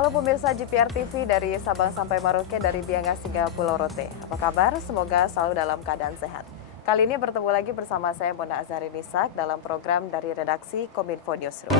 Halo pemirsa GPR TV dari Sabang sampai Merauke dari Biangas hingga Pulau Rote. Apa kabar? Semoga selalu dalam keadaan sehat. Kali ini bertemu lagi bersama saya Mona Azhari Nisak dalam program dari redaksi Kominfo Newsroom.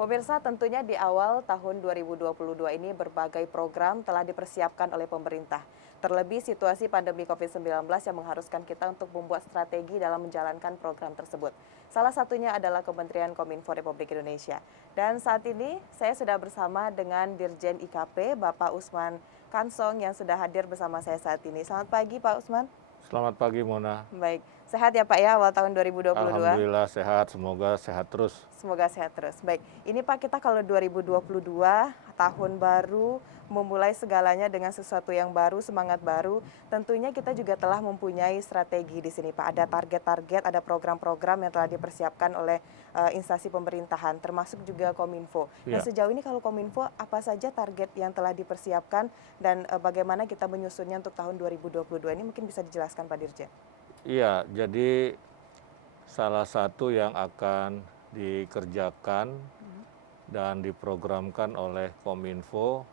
Pemirsa, tentunya di awal tahun 2022 ini berbagai program telah dipersiapkan oleh pemerintah. Terlebih situasi pandemi COVID-19 yang mengharuskan kita untuk membuat strategi dalam menjalankan program tersebut. Salah satunya adalah Kementerian Kominfo Republik Indonesia. Dan saat ini saya sudah bersama dengan Dirjen IKP, Bapak Usman Kansong yang sudah hadir bersama saya saat ini. Selamat pagi Pak Usman. Selamat pagi Mona. Baik, sehat ya Pak ya awal tahun 2022? Alhamdulillah sehat, semoga sehat terus. Semoga sehat terus. Baik, ini Pak kita kalau 2022 tahun baru memulai segalanya dengan sesuatu yang baru, semangat baru. Tentunya kita juga telah mempunyai strategi di sini Pak. Ada target-target, ada program-program yang telah dipersiapkan oleh instansi pemerintahan, termasuk juga Kominfo. Nah Ya, sejauh ini kalau Kominfo apa saja target yang telah dipersiapkan dan bagaimana kita menyusunnya untuk tahun 2022 ini mungkin bisa dijelaskan Pak Dirjen. iya. Jadi salah satu yang akan dikerjakan dan diprogramkan oleh Kominfo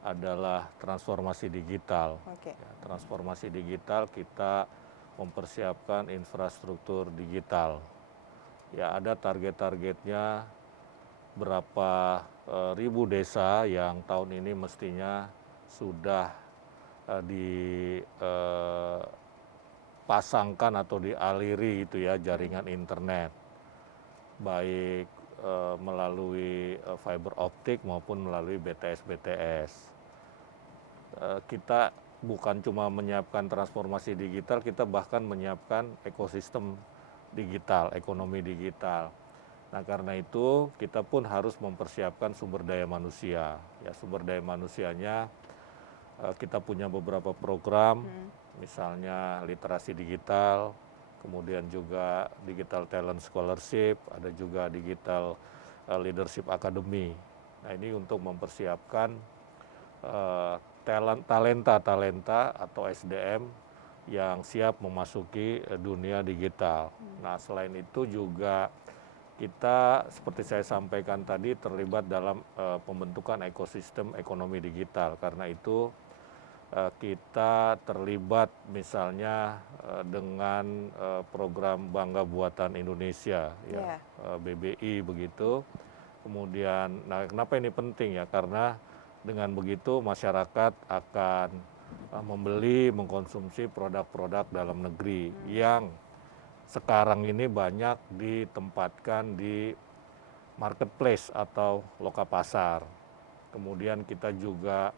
adalah transformasi digital. Oke. Ya, transformasi digital kita mempersiapkan infrastruktur digital. Ya, ada target-targetnya berapa ribu desa yang tahun ini mestinya sudah dipasangkan atau dialiri itu ya jaringan internet, baik melalui fiber optik maupun melalui BTS. Kita bukan cuma menyiapkan transformasi digital, kita bahkan menyiapkan ekosistem digital, ekonomi digital. Nah, karena itu kita pun harus mempersiapkan sumber daya manusia. Ya, sumber daya manusianya kita punya beberapa program, misalnya literasi digital, kemudian juga digital talent scholarship, ada juga digital leadership academy. Nah, ini untuk mempersiapkan talenta atau SDM yang siap memasuki dunia digital. Nah, selain itu juga kita seperti saya sampaikan tadi terlibat dalam pembentukan ekosistem ekonomi digital. Karena itu kita terlibat misalnya dengan program Bangga Buatan Indonesia, ya, BBI begitu. Kemudian, nah kenapa ini penting ya? Karena dengan begitu masyarakat akan membeli, mengkonsumsi produk-produk dalam negeri yang sekarang ini banyak ditempatkan di marketplace atau loka pasar. Kemudian kita juga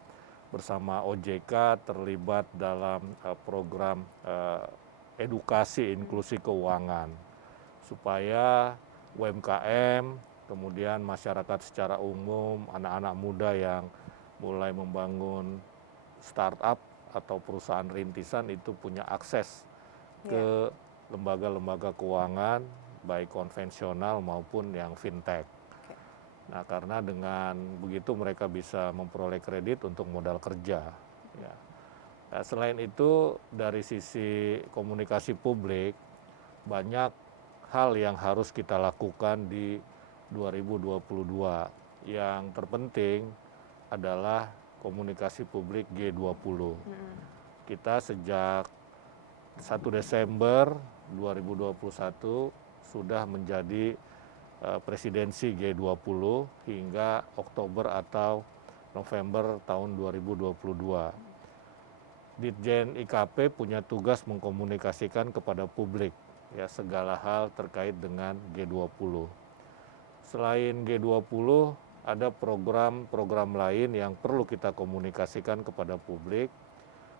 bersama OJK terlibat dalam program edukasi inklusi keuangan supaya UMKM, kemudian masyarakat secara umum, anak-anak muda yang mulai membangun startup atau perusahaan rintisan itu punya akses ke lembaga-lembaga keuangan baik konvensional maupun yang fintech. Nah, karena dengan begitu mereka bisa memperoleh kredit untuk modal kerja. Ya. Nah, selain itu dari sisi komunikasi publik banyak hal yang harus kita lakukan di 2022. Yang terpenting adalah komunikasi publik G20. Kita sejak 1 Desember 2021 sudah menjadi presidensi G20 hingga Oktober atau November tahun 2022. Ditjen IKP punya tugas mengkomunikasikan kepada publik ya segala hal terkait dengan G20. Selain G20 ada program-program lain yang perlu kita komunikasikan kepada publik,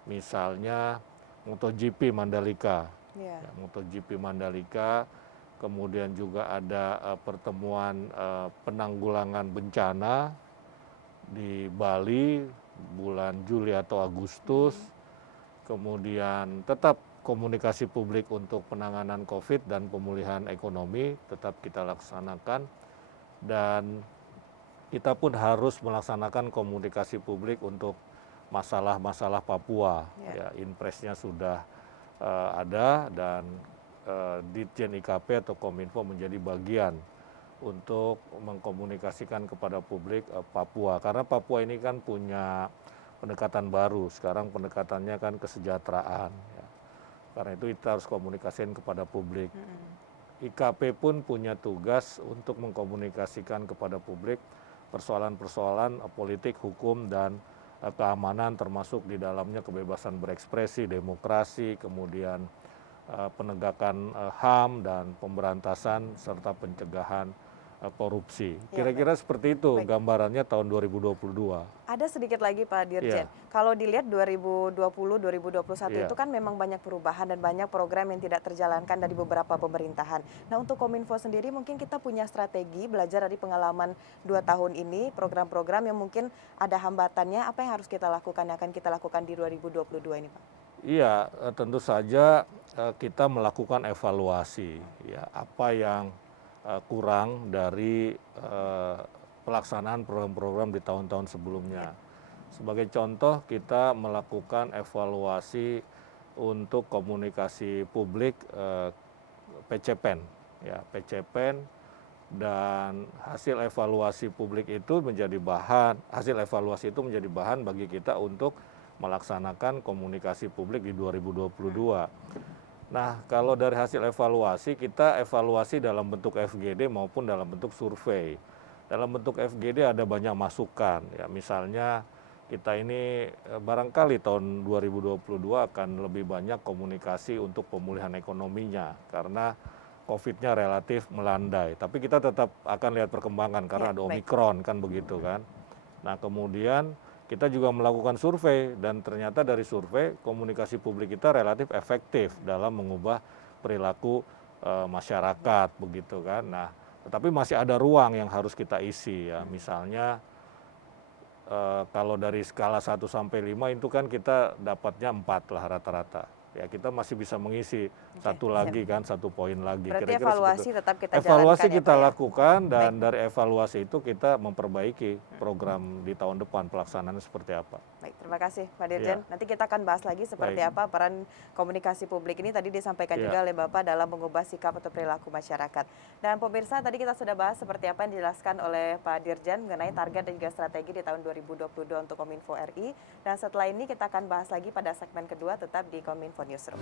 misalnya MotoGP Mandalika. Ya, MotoGP Mandalika, kemudian juga ada pertemuan penanggulangan bencana di Bali bulan Juli atau Agustus, kemudian tetap komunikasi publik untuk penanganan COVID dan pemulihan ekonomi tetap kita laksanakan, dan kita pun harus melaksanakan komunikasi publik untuk masalah-masalah Papua. Ya, Inpresnya sudah ada dan Ditjen IKP atau Kominfo menjadi bagian untuk mengkomunikasikan kepada publik Papua. Karena Papua ini kan punya pendekatan baru, sekarang pendekatannya kan kesejahteraan. Ya. Karena itu kita harus komunikasikan kepada publik. IKP pun punya tugas untuk mengkomunikasikan kepada publik persoalan-persoalan politik, hukum, dan keamanan, termasuk di dalamnya kebebasan berekspresi, demokrasi, kemudian penegakan HAM dan pemberantasan serta pencegahan korupsi. Kira-kira seperti itu gambarannya tahun 2022. Ada sedikit lagi Pak Dirjen, kalau dilihat 2020-2021 itu kan memang banyak perubahan dan banyak program yang tidak terjalankan dari beberapa pemerintahan. Nah untuk Kominfo sendiri mungkin kita punya strategi belajar dari pengalaman 2 tahun ini, program-program yang mungkin ada hambatannya, apa yang harus kita lakukan, yang akan kita lakukan di 2022 ini Pak? Iya, tentu saja kita melakukan evaluasi, ya apa yang kurang dari pelaksanaan program-program di tahun-tahun sebelumnya. Sebagai contoh, kita melakukan evaluasi untuk komunikasi publik PCPEN, ya PCPEN, dan hasil evaluasi publik itu menjadi bahan, hasil evaluasi itu menjadi bahan bagi kita untuk melaksanakan komunikasi publik di 2022. Nah, kalau dari hasil evaluasi, kita evaluasi dalam bentuk FGD maupun dalam bentuk survei. Dalam bentuk FGD ada banyak masukan, ya misalnya kita ini barangkali tahun 2022 akan lebih banyak komunikasi untuk pemulihan ekonominya, karena COVID-nya relatif melandai. Tapi kita tetap akan lihat perkembangan, karena ada Omikron, kan begitu kan. Nah, kemudian kita juga melakukan survei dan ternyata dari survei komunikasi publik kita relatif efektif dalam mengubah perilaku masyarakat begitu kan. Nah, tetapi masih ada ruang yang harus kita isi ya. Misalnya kalau dari skala 1 sampai 5 itu kan kita dapatnya 4 lah rata-rata. Ya kita masih bisa mengisi satu lagi kan, 1 poin lagi. Berarti evaluasi tetap kita evaluasi jalankan kita ya, lakukan dan dari evaluasi itu kita memperbaiki program di tahun depan pelaksanaannya seperti apa. Baik, terima kasih Pak Dirjen. Nanti kita akan bahas lagi seperti apa peran komunikasi publik ini tadi disampaikan juga oleh Bapak dalam mengubah sikap atau perilaku masyarakat. Dan pemirsa, tadi kita sudah bahas seperti apa yang dijelaskan oleh Pak Dirjen mengenai target dan juga strategi di tahun 2022 untuk Kominfo RI. Dan setelah ini kita akan bahas lagi pada segmen kedua, tetap di Kominfo Newsroom.